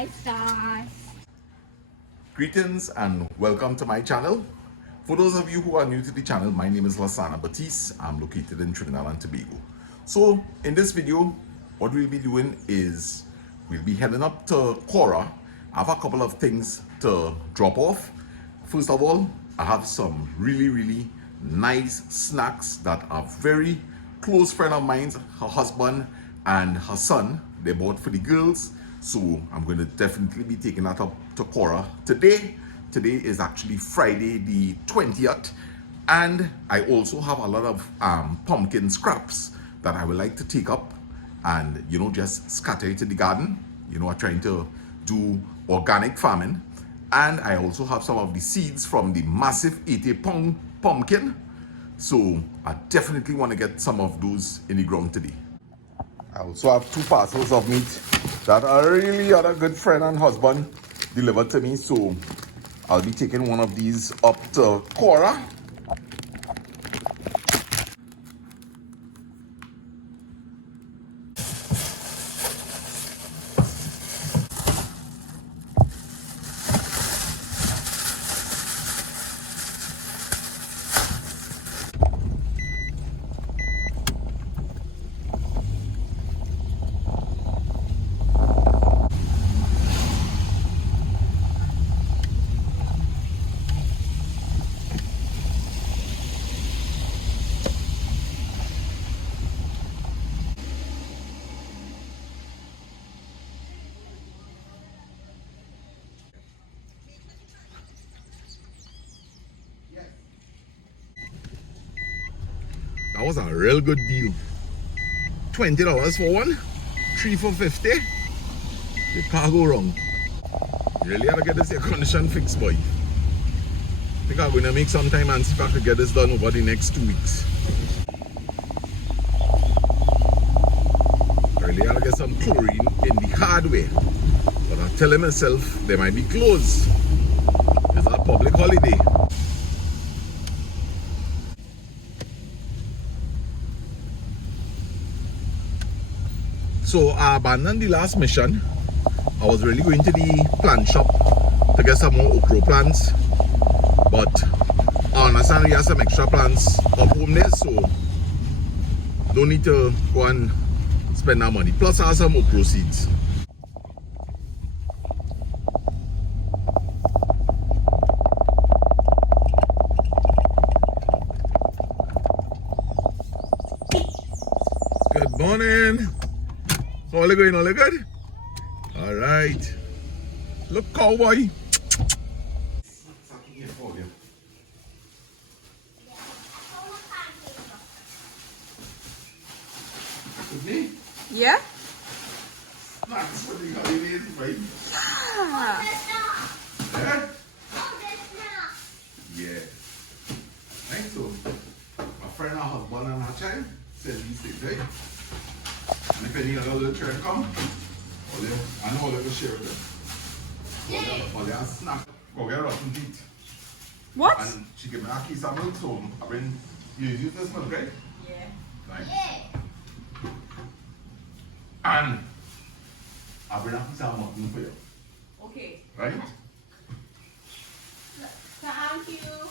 Bye, stars. Greetings and welcome to my channel. For those of you who are new to the channel, my name is Lasana Batiste. I'm located in Trinidad and Tobago. So in this video, what we'll be doing is we'll be heading up to Cora. I have a couple of things to drop off. First of all, I have some really nice snacks that a very close friend of mine, her husband and her son, they bought for the girls. So I'm going to definitely be taking that up to Cora today. Today is actually Friday the 20th, and I also have a lot of pumpkin scraps that I would like to take up and just scatter it in the garden. I'm trying to do organic farming, and I also have some of the seeds from the massive 80-pound pumpkin. So I definitely want to get some of those in the ground today. I also have 2 parcels of meat that a really other good friend and husband delivered to me. So I'll be taking one of these up to Cora. That was a real good deal. $20 for one, 3 for 50. You can't go wrong. You really have to get this air condition fixed, boy. I think I'm going to make some time and see if I could get this done over the next 2 weeks. I really have to get some chlorine in the hardware. But I'm telling myself they might be closed. It's a public holiday. So I abandoned the last mission. I was really going to the plant shop to get some more okra plants, but I understand we have some extra plants up home there, so don't need to go and spend that money. Plus I have some okra seeds. Good morning. All going, all good? All right. Look, cowboy. With me? Yeah? Snacks for the holidays, right? Yeah. Yeah? Yeah. Right, so my friend, her husband and her child said these things, right? And if any other little children come, I know they're going to share with them. Or they have snack. Go get her up and eat. What? And she gave me a piece of milk, so I bring, you use this milk, right? Yeah. Right. And I bring a piece of muffin for you. Okay. Right? Thank you.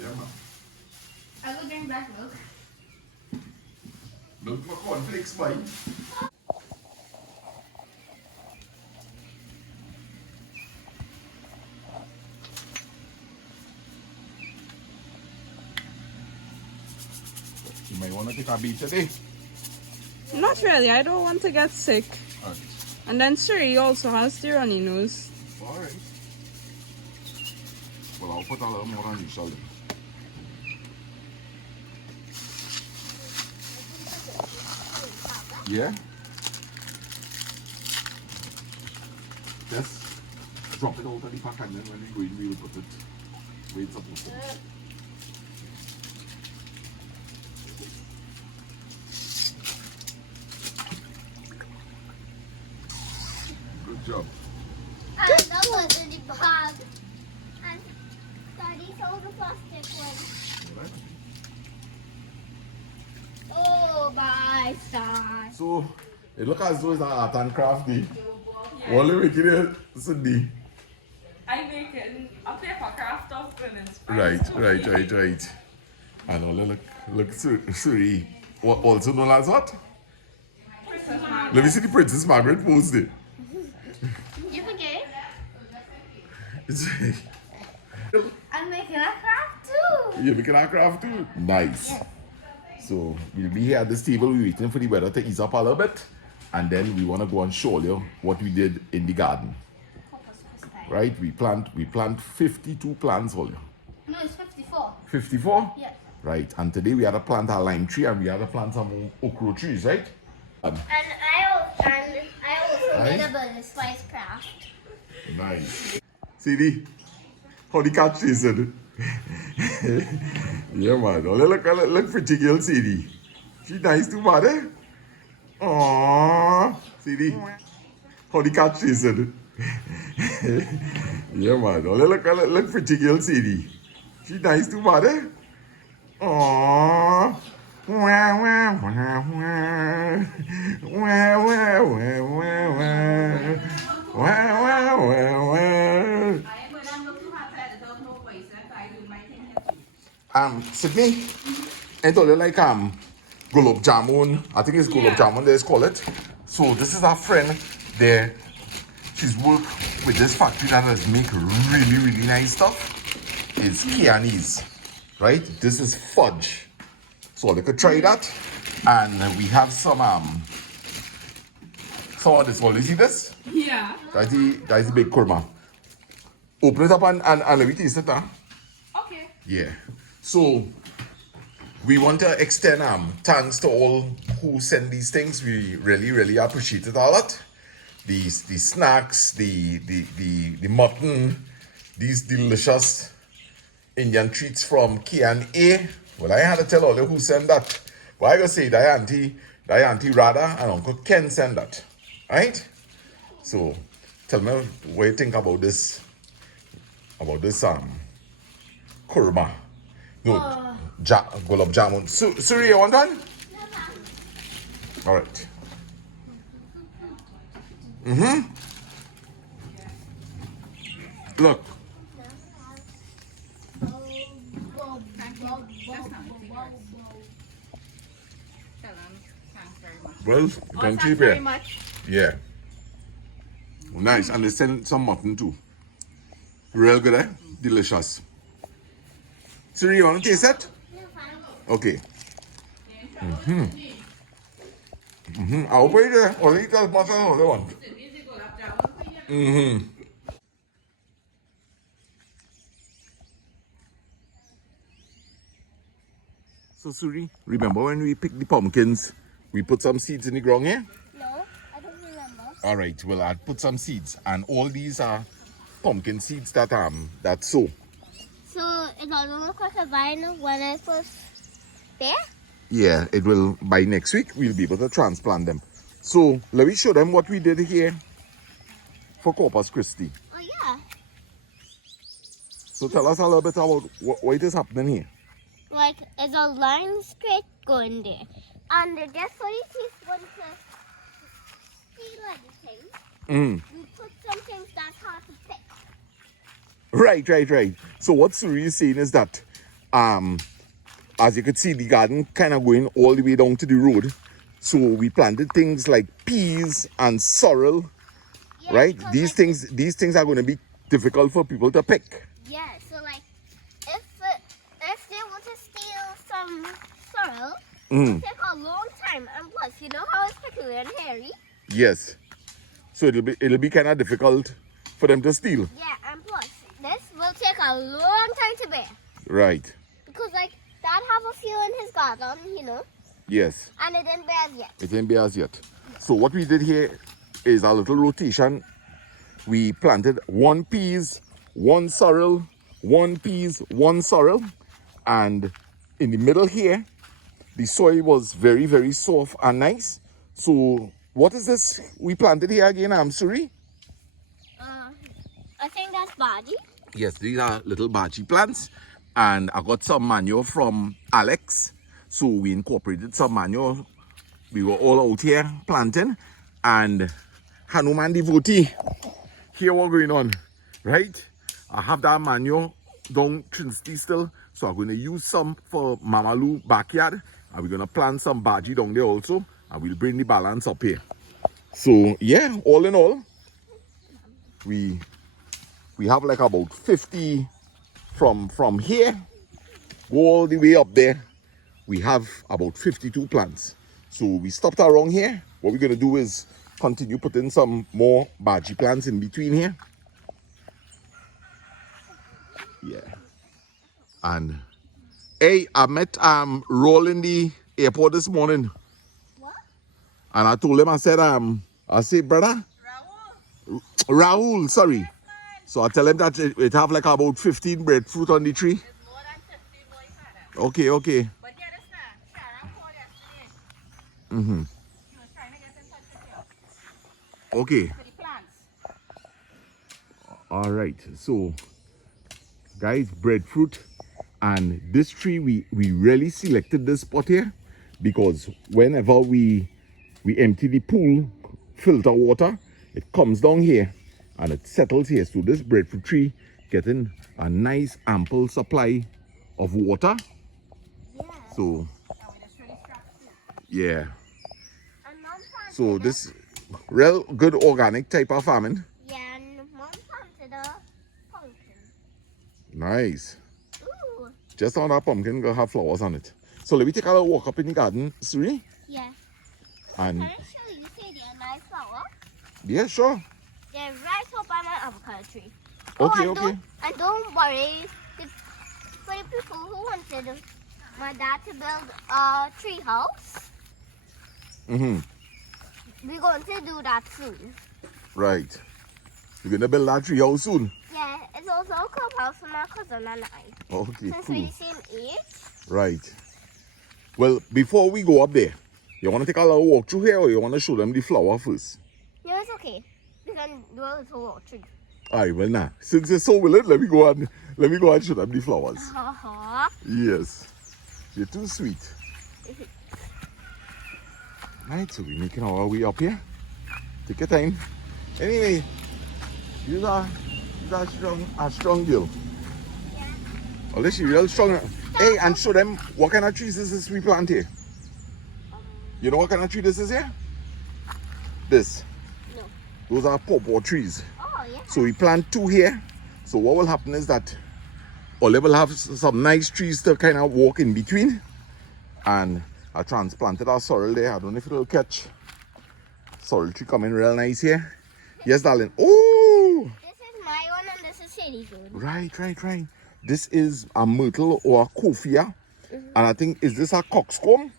Yeah, man. I will bring back milk. Milk for cornflakes, boy. You might want to take a beat today. Not really. I don't want to get sick. Alright. And then Siri also has the runny nose. Alright. Well, I'll put a little more on you, Sheldon. Yeah? Just drop it out of the pack and then when we go in, we will put it where it's supposed to be. Good job. And that was in the bag. And Daddy sold the plastic one. Alright. Oh, bye, stars. So, it looks as though it's an art and craft day. What are you making here, Cindy? I'm making a paper craft of women's Right. And all look, Suri. What also known as what? Let me see the Princess Margaret pose there. You forget? It's- I'm making a craft too. You're making our craft too? Nice. Yes. So we'll be here at this table, we're waiting for the weather to ease up a little bit. And then we want to go and show you what we did in the garden. Right? We plant 52 plants all year. No, it's 54. 54? Yes. Right. And today we had to plant a lime tree and we had to plant some okra trees, right? And I also Right. made a butter spice craft. Nice. CD, how the cat chasing? Yeah, man. Oh, look pretty girl, CD. She nice too, man, eh? Aww. CD, how the cat chasing? Yeah, man. Oh, look pretty girl, CD. She nice too, man, eh? Aww. Wah, wah, wah, wah. Wah, wah, wah, wah, wah. Wah, wah, wah, wah. Sydney, I told you like gulab jamun. I think it's gulab jamun they call it. So this is our friend there. She's worked with this factory that does make really nice stuff. It's Kiani's, right? This is fudge. So they could try that. And we have some of this one. You see this? Yeah. That's the big kurma. Open it up and let me taste it now. Okay. Yeah. So we want to extend thanks to all who send these things. We really appreciate it a lot. The snacks, the mutton, these delicious Indian treats from K&A. Well, I had to tell all who sent that. But I gotta say, that auntie Radha and Uncle Ken sent that. Right? So tell me what you think about this kurma. No, gulab jamun. Suri, you want one? All right. Look. Well, thank you very much. Yeah. Nice. And they send some mutton too. Real good, eh? Delicious. Siri, you want to taste it? Okay. I'll wait there. I'll eat as much as I want. So, Suri, remember when we picked the pumpkins, we put some seeds in the ground here? No, I don't remember. All right, well, I'd put some seeds. And all these are pumpkin seeds that sow. So it doesn't look like a vine when I first there? Yeah, it will, by next week, we'll be able to transplant them. So, let me show them what we did here for Corpus Christi. Oh yeah. So tell us a little bit about what is happening here. Like it's a line straight going there. And just so you see want to steal anything, we put some things that's hard to pick. Right. So what Suri is saying is that, as you could see, the garden kind of going all the way down to the road. So we planted things like peas and sorrel, Yeah, right? because, These like, things are going to be difficult for people to pick. Yeah, so like if they want to steal some sorrel, it'll take a long time. And plus, you know how it's prickly and hairy? Yes. So it'll be kind of difficult for them to steal. Yeah, and plus, this will take a long time to bear. Right. Because like Dad have a few in his garden, you know, Yes. and it didn't bear yet. It ain't be as yet. So what we did here is a little rotation. We planted 1 peas, 1 sorrel, 1 peas, 1 sorrel. And in the middle here, the soil was very soft and nice. So what is this we planted here again, Suri? I think that's body. Yes, these are little bachi plants. And I got some manure from Alex. So we incorporated some manure. We were all out here planting. And Hanuman devotee. Here what going on, right? I have that manure down Trinity still, so I'm going to use some for Mama Lou backyard, and we're going to plant some bhaji down there also, and we'll bring the balance up here. So yeah, all in all, we have like about 50 from here, go all the way up there. We have about 52 plants. So we stopped around here. What we're going to do is continue putting some more bhaji plants in between here. Yeah. And hey, I met Roll in the airport this morning. What? And I told him, I said, I say, brother, Rahul, sorry. So I tell him that it have like about 15 breadfruit on the tree. It's more than 50 boy father. Okay, okay. But yeah, this now. Sharon called yesterday. Mm-hmm. She was trying to get in touch with you. Okay. For the plants. All right. So, guys, breadfruit. And this tree, we really selected this spot here because whenever we empty the pool filter water, it comes down here and it settles here. So this breadfruit tree getting a nice ample supply of water. Yeah. So And we just really scratched it. yeah. And Mom planted So a- this real good organic type of farming. Yeah, and Mom planted a pumpkin. Nice. Ooh. Just on that pumpkin gonna have flowers on it. So let me take a little walk up in the garden, Suri. Yeah. And Can I show you? See, they're nice flower. yeah, sure. They're right up on an avocado tree. Okay, and okay. Don't worry. For the people who wanted my dad to build a tree house, Mm-hmm. we're going to do that soon. Right. You're gonna build that tree house soon. Yeah, it's also a clubhouse for my cousin and I. Okay, Since we're cool. the same age. Right. Well, before we go up there, you wanna take a little walk through here or you wanna show them the flower first? No, it's okay. We can do a little orchard. Alright, well now, since you're so willing, let me go and show them the flowers. Uh-huh. Yes. You're too sweet. Right, so we're making our way up here. Take your time. Anyway, you're a strong girl. Yeah. Unless you're real strong. Hey, and show them what kind of trees this is we plant here. You know what kind of tree this is here? This. No. Those are pawpaw trees. Oh, yeah. So we plant 2 here. So what will happen is that Ole will have some nice trees to kind of walk in between. And I transplanted our sorrel there. I don't know if it'll catch. Sorrel tree coming real nice here. Yes, darling. Oh! This is my one and this is Sadie's one. Right. This is a myrtle or a kofia. And I think, is this a coxcomb?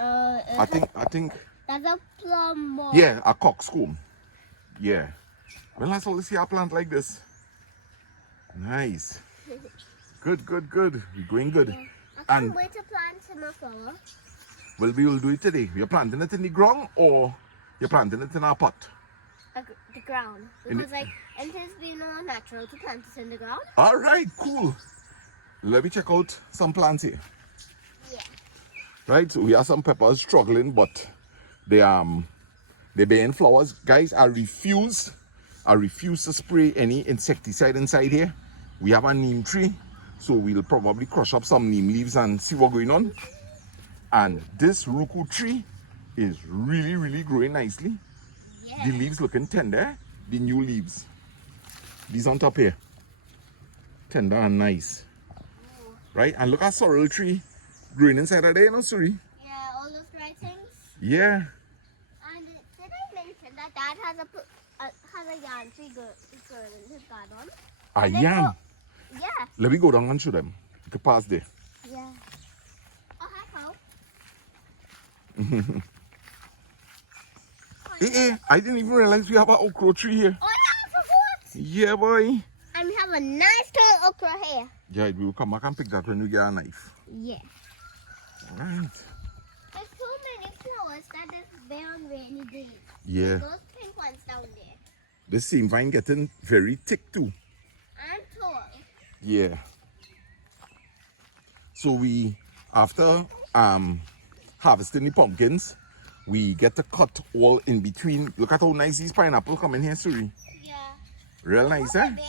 I think, That's a plum ball. yeah, a coxcomb. Yeah. Well, let's all see a plant like this. Nice. Good. We're going good. I And can't wait to plant some flower. well, we will do it today. You're planting it in the ground or you're planting it in a pot? The ground. In Because, the- like, it has been more natural to plant it in the ground. All right, cool. Let me check out some plants here. Yeah. Right, so we have some peppers struggling, but they're bearing flowers. Guys, I refuse to spray any insecticide inside here. We have a neem tree, so we'll probably crush up some neem leaves and see what's going on. And this ruku tree is really growing nicely. Yeah. The leaves looking tender, the new leaves. These on top here. Tender and nice. Ooh. Right, and look at sorrel tree growing inside of there, you know, sorry. Yeah, all those dry things. Yeah. And did I mention that Dad has a yarn tree girl in his garden? I They am. grow- Yeah. Let me go down and show them. You can pass there. Yeah. Oh, hi, Paul. I didn't even realize we have an okra tree here. Oh, yeah, I forgot. Yeah, boy. And we have a nice tall okra here. Yeah, we will come back and pick that when we get a knife. Yeah. Right. There's so many flowers that is bare on rainy days. Yeah. Those pink ones down there. The same vine getting very thick too. And tall. Yeah. So we, after harvesting the pumpkins, we get to cut all in between. Look at how nice these pineapple come in here, Suri. Yeah. Real nice, eh? Are they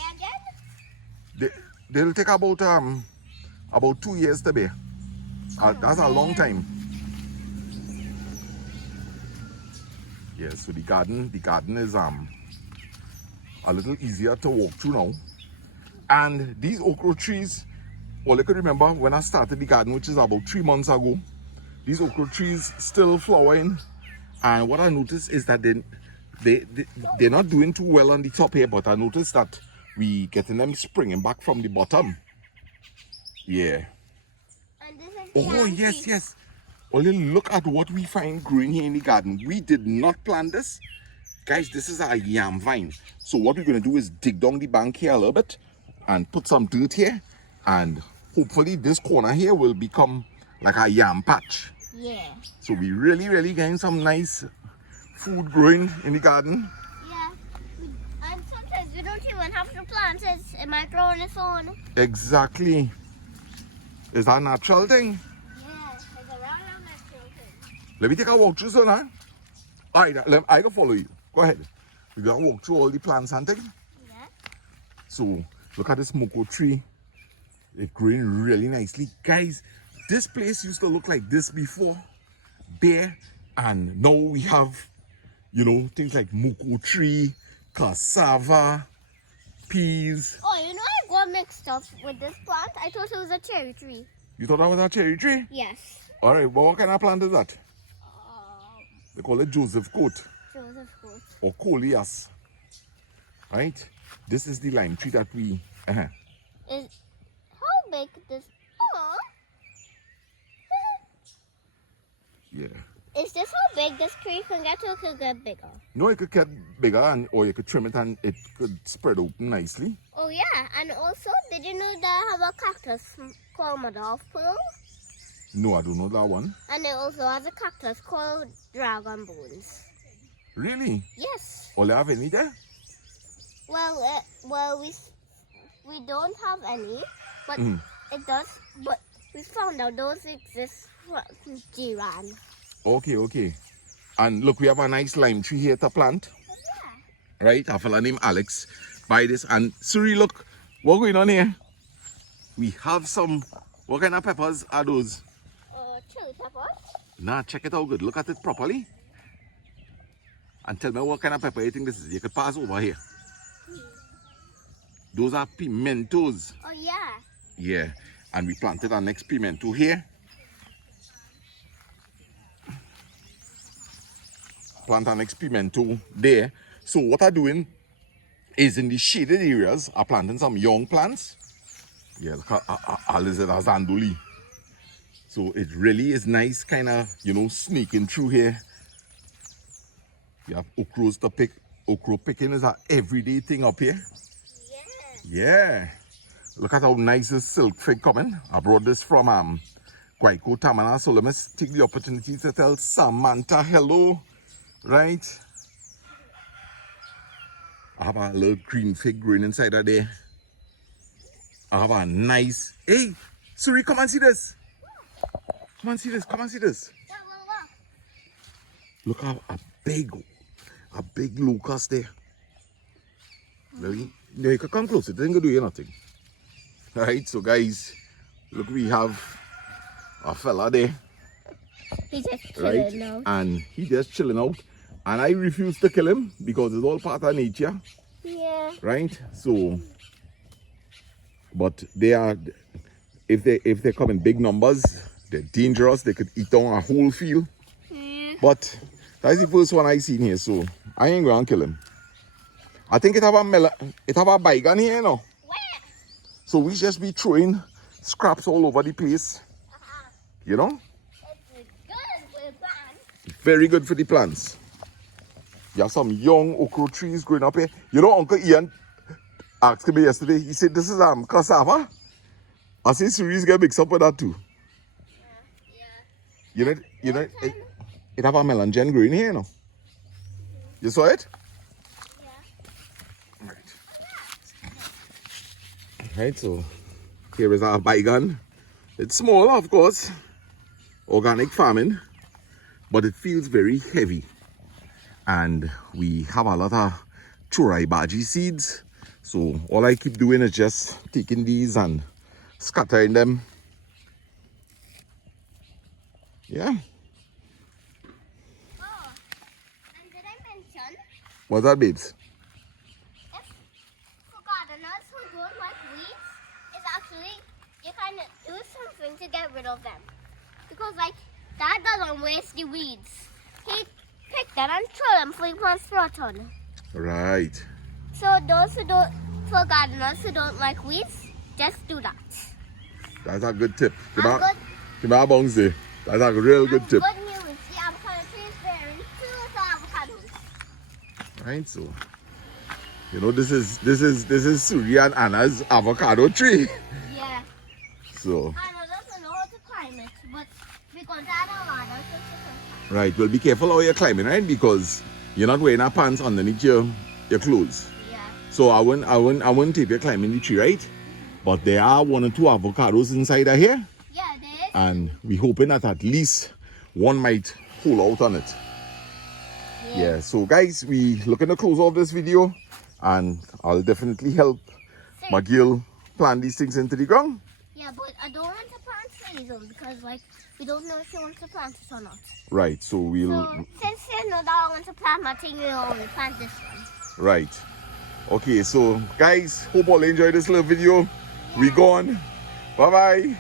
again? They'll take about 2 years to bear. That's a long time. Yeah, so the garden is a little easier to walk through now. And these okra trees, all I could remember when I started the garden, which is about 3 months ago, these okra trees still flowering. And what I noticed is that they're not doing too well on the top here, but I noticed that we getting them springing back from the bottom. Yeah. And this is the Oh, yam yes, tree. yes. Only look at what we find growing here in the garden. We did not plant this. Guys, this is a yam vine. So what we're going to do is dig down the bank here a little bit and put some dirt here. And hopefully this corner here will become like a yam patch. Yeah. So we really getting some nice food growing in the garden. Yeah. And sometimes we don't even have to plant it. It might grow on its own. Exactly. Is that a natural thing? Yeah. It's a real natural thing. Let me take a walk through, son, huh? All right, I can follow you. Go ahead. We're going to walk through all the plants and things. Yeah. So, look at this moko tree. It's growing really nicely. Guys, this place used to look like this before. Bare. And now we have, you know, things like moko tree, cassava, peas. Oh, you know I got mixed up with this plant. I thought it was a cherry tree. You thought that was a cherry tree? Yes. All right, but what kind of plant is that? Um, They call it Joseph Coat Joseph Coat. or Coleus. Right? This is the lime tree that we... Is how big this? Oh. Yeah. Is this how big this tree can get, or can get bigger? No, it could get bigger or you could trim it and it could spread open nicely. Oh yeah, and also, did you know they have a cactus called mother of pearl? No, I don't know that one. And it also has a cactus called dragon bones. Really? Yes. All you have any there? Well, we don't have any, but it does. But we found out those exist from Jiran. Okay. And look, we have a nice lime tree here to plant. Yeah. Right? A fella named Alex buy this. And Suri, look, what's going on here? We have some, what kind of peppers are those? Chili peppers. Nah, check it out good. Look at it properly. And tell me what kind of pepper you think this is. You could pass over here. Those are pimentos. Oh yeah. Yeah. And we planted our next pimento here. Plant our next pimento there. So what I'm doing is in the shaded areas, I'm planting some young plants. Yeah, look at Alizada Zandoli. So it really is nice, kind of, you know, sneaking through here. You have okras to pick. Okra picking is an everyday thing up here. Yeah. Yeah. Look at how nice this silk fig coming. I brought this from Guayco, Tamana. So let me take the opportunity to tell Samantha hello. Right? I have a little green fig growing inside of there. I have a nice... Hey, Suri, come and see this. Come and see this. Come and see this. Look how a big locust there. Really? No, you can come close. It ain't gonna do you nothing. Alright, so guys, look, we have a fella there. He's just chilling Right? now. And he just chilling out. And I refuse to kill him because it's all part of nature. Yeah. Right? So, but they are, if they come in big numbers, they're dangerous. They could eat down a whole field. But that's the first one I seen here, so I ain't gonna kill him. I think it have a bygone here, you know. Where? So we just be throwing scraps all over the place. You know? It's good for the plant. Very good for the plants. You have some young okra trees growing up here. You know, Uncle Ian asked me yesterday, he said, this is cassava. I said, Suri's get mixed up with that too. Yeah. You know, it have a melangen growing here, you know. You saw it? Yeah. Right, so here is our bygone. It's small, of course. Organic farming. but it feels very heavy. And we have a lot of churai baji seeds. So all I keep doing is just taking these and scattering them. Yeah. Oh, and did I mention? What's that, babes? If for gardeners who don't like weeds, it's actually you kind of do something to get rid of them, because like that doesn't waste the weeds. He pick them and throw them for plants to rot on. Right. So those who don't, for gardeners who don't like weeds, just do that. That's a good tip. And good, Give me a bounce there. That's a real good and tip. good news, the avocado tree is bearing 2 avocados. Right, so you know this is Suri and Anna's avocado tree. Yeah. So Anna doesn't know how to climb it, but we're going to add a ladder so she can climb. right, well be careful how you're climbing, right? Because you're not wearing a pants underneath your clothes. Yeah. So I wouldn't tape you climbing the tree, right? But there are 1 or 2 avocados inside of here, Yeah, there is. and we're hoping that at least one might pull out on it. Yeah, so guys, we looking to close off this video, and I'll definitely help my girl plant these things into the ground. Yeah, but I don't want to plant season because like we don't know if she wants to plant it or not. Right, so we'll So since you know that I want to plant my thing, we'll only plant this one. right. Okay, so guys, hope all enjoyed this little video. We gone. Bye bye. Bye.